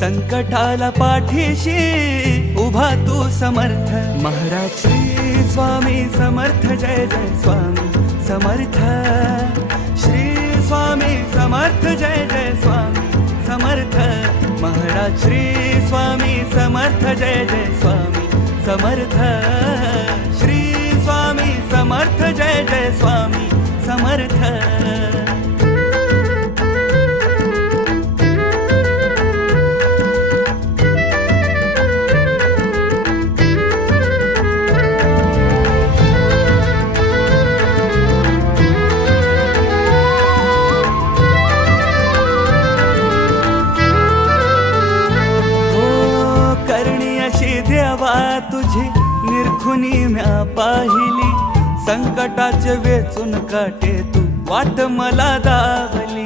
संकटाला पाठीशी उभा तू समर्थ. महाराज श्री स्वामी समर्थ, जय जय स्वामी समर्थ. श्री स्वामी समर्थ, जय जय स्वामी समर्थ. महाराज श्री स्वामी समर्थ, जय जय स्वामी समर्थ. श्री स्वामी समर्थ, जय जय स्वामी समर्थ. देवा तुझी निरखुनी म्या पाहिली, संकटाचे वेचून काटे तू वाट मला दावली.